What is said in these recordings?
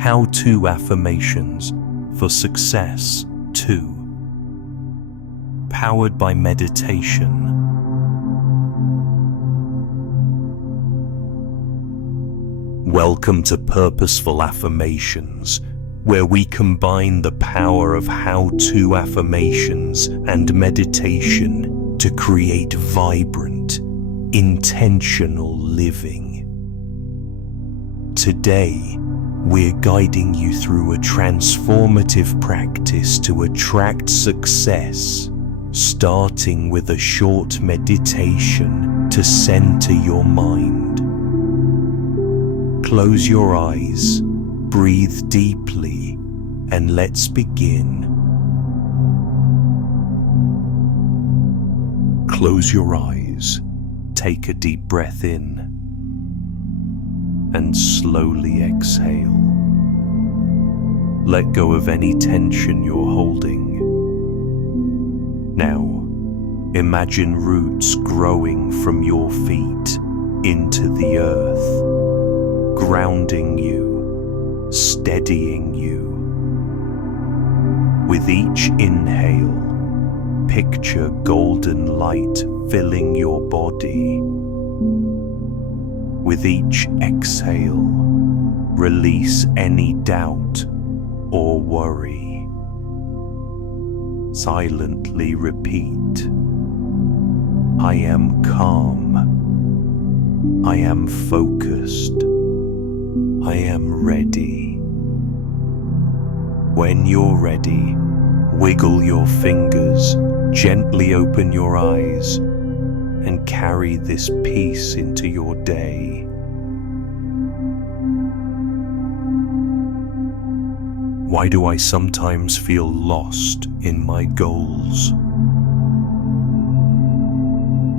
How-to affirmations for success 2. Powered by meditation. Welcome to Purposeful Affirmations, where we combine the power of how-to affirmations and meditation to create vibrant, intentional living. Today, we're guiding you through a transformative practice to attract success, starting with a short meditation to center your mind. Close your eyes, breathe deeply, and let's begin. Close your eyes, take a deep breath in, and slowly exhale. Let go of any tension you're holding. Now, imagine roots growing from your feet into the earth, grounding you, steadying you. With each inhale, picture golden light filling your body. With each exhale, release any doubt or worry. Silently repeat, I am calm, I am focused, I am ready. When you're ready, wiggle your fingers, gently open your eyes, and carry this peace into your day. Why do I sometimes feel lost in my goals?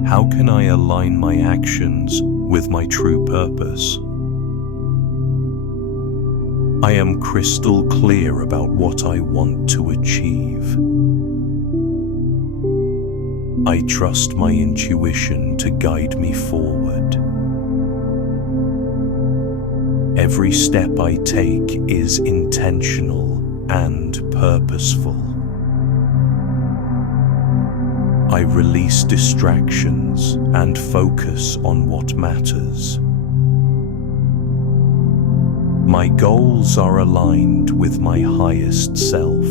How can I align my actions with my true purpose? I am crystal clear about what I want to achieve. I trust my intuition to guide me forward. Every step I take is intentional and purposeful. I release distractions and focus on what matters. My goals are aligned with my highest self.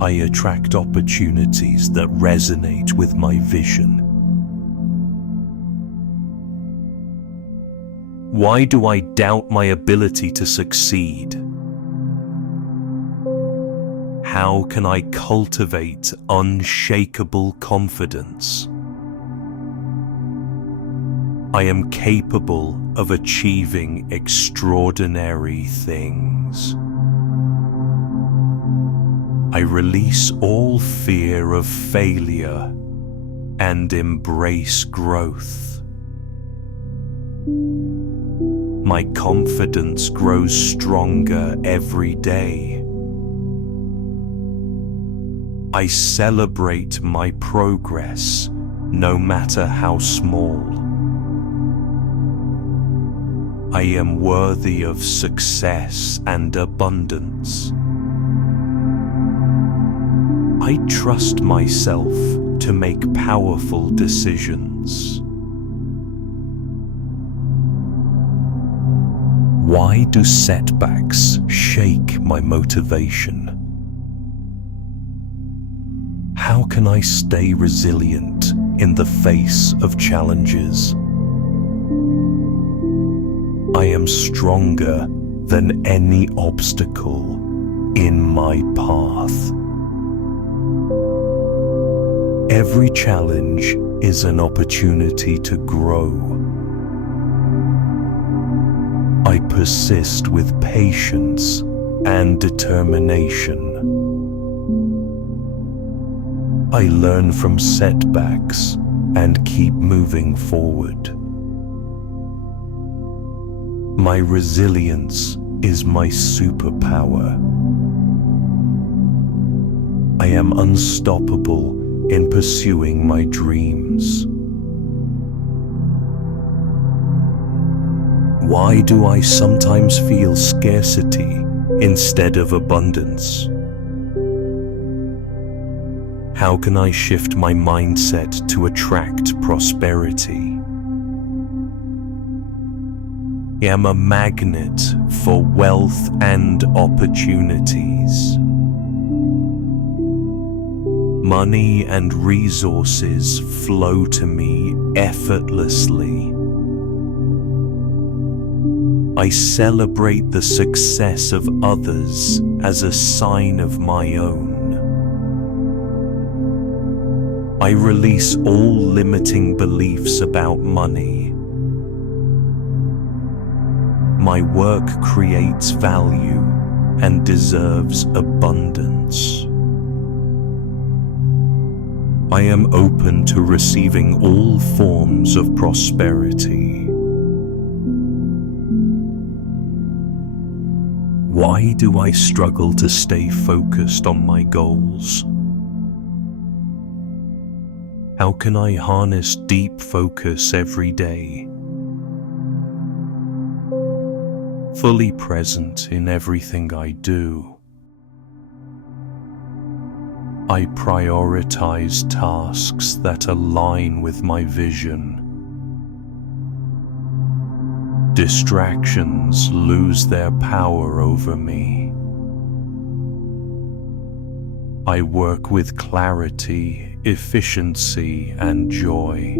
I attract opportunities that resonate with my vision. Why do I doubt my ability to succeed? How can I cultivate unshakable confidence? I am capable of achieving extraordinary things. I release all fear of failure and embrace growth. My confidence grows stronger every day. I celebrate my progress, no matter how small. I am worthy of success and abundance. I trust myself to make powerful decisions. Why do setbacks shake my motivation? How can I stay resilient in the face of challenges? I am stronger than any obstacle in my path. Every challenge is an opportunity to grow. I persist with patience and determination. I learn from setbacks and keep moving forward. My resilience is my superpower. I am unstoppable in pursuing my dreams. Why do I sometimes feel scarcity instead of abundance? How can I shift my mindset to attract prosperity? I am a magnet for wealth and opportunities. Money and resources flow to me effortlessly. I celebrate the success of others as a sign of my own. I release all limiting beliefs about money. My work creates value and deserves abundance. I am open to receiving all forms of prosperity. Why do I struggle to stay focused on my goals? How can I harness deep focus every day? Fully present in everything I do. I prioritize tasks that align with my vision. Distractions lose their power over me. I work with clarity, efficiency, and joy.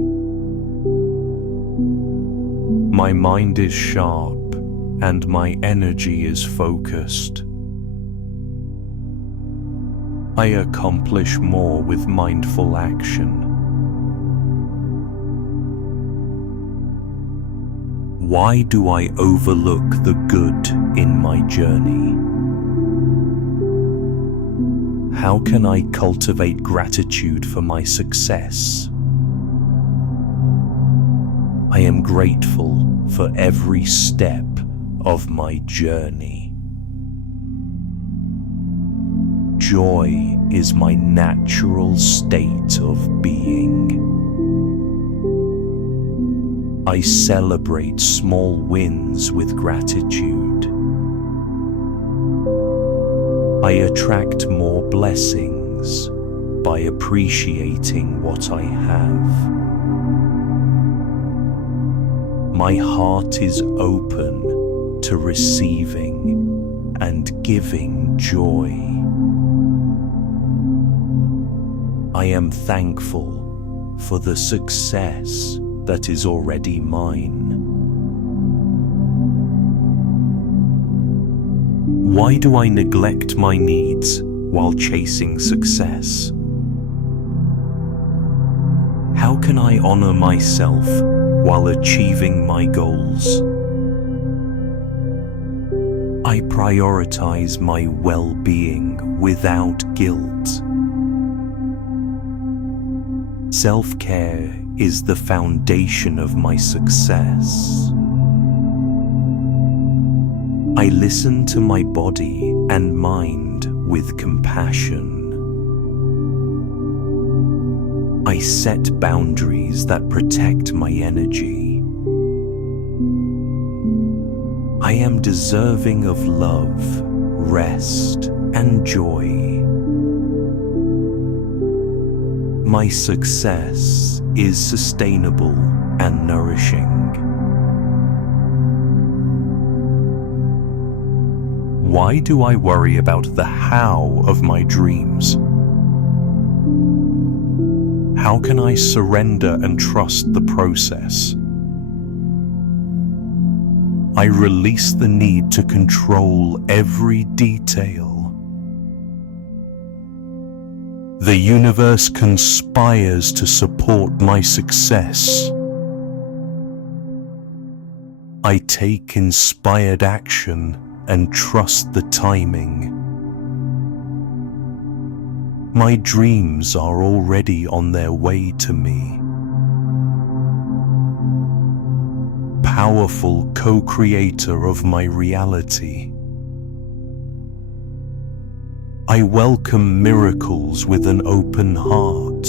My mind is sharp and my energy is focused. I accomplish more with mindful action. Why do I overlook the good in my journey? How can I cultivate gratitude for my success? I am grateful for every step of my journey. Joy is my natural state of being. I celebrate small wins with gratitude. I attract more blessings by appreciating what I have. My heart is open to receiving and giving joy. I am thankful for the success that is already mine. Why do I neglect my needs while chasing success? How can I honor myself while achieving my goals? I prioritize my well-being without guilt. Self-care is the foundation of my success. I listen to my body and mind with compassion. I set boundaries that protect my energy. I am deserving of love, rest, and joy. My success is sustainable and nourishing. Why do I worry about the how of my dreams? How can I surrender and trust the process? I release the need to control every detail. The universe conspires to support my success. I take inspired action and trust the timing. My dreams are already on their way to me. Powerful co-creator of my reality. I welcome miracles with an open heart.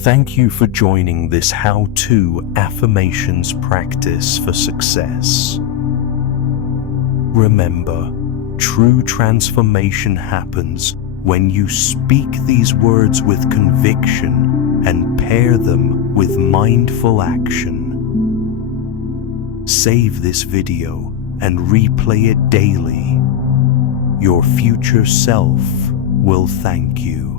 Thank you for joining this how-to affirmations practice for success. Remember, true transformation happens when you speak these words with conviction and pair them with mindful action. Save this video and replay it daily. Your future self will thank you.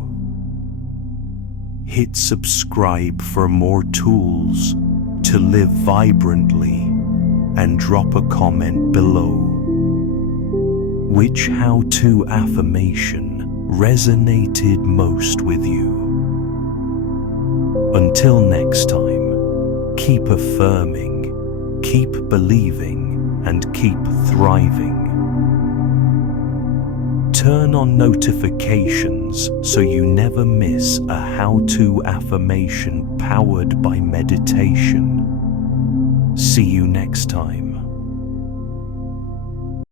Hit subscribe for more tools to live vibrantly and drop a comment below. Which how-to affirmation resonated most with you? Until next time, keep affirming, keep believing, and keep thriving. Turn on notifications so you never miss a how-to affirmation powered by meditation. See you next time.